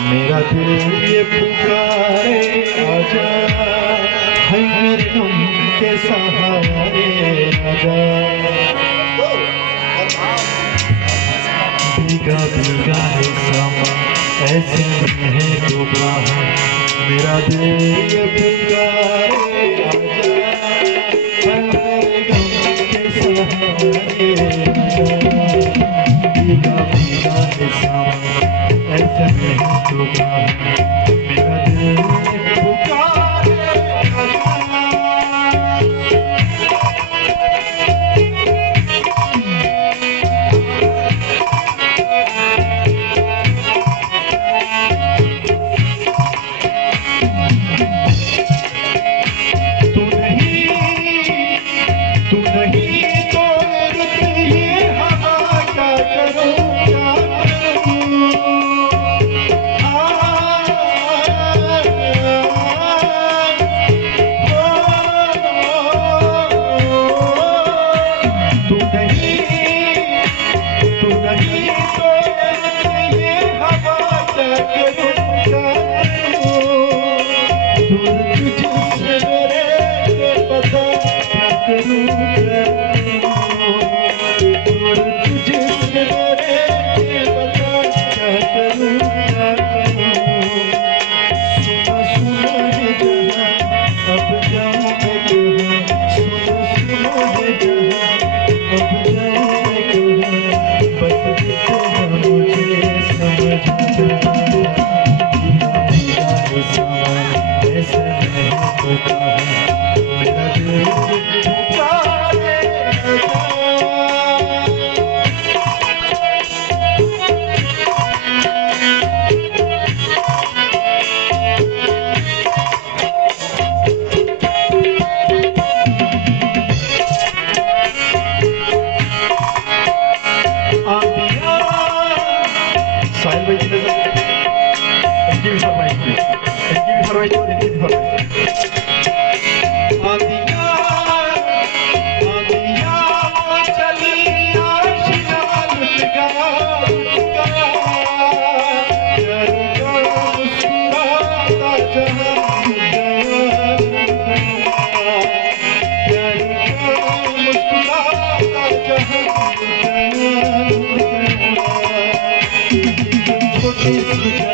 मेरा दिल ये पुकारे आजा, है मेरे गम के सहारे आजा। भीगा भीगा है समा, ऐसे में है डूबा है। मेरा दिल ये पुकारे आजा, है मेरे गम के सहारे आजा। भीगा भीगा है समा, ऐसे में है डूबा है। मेरा दिल ये पुकारे आजा। छोटी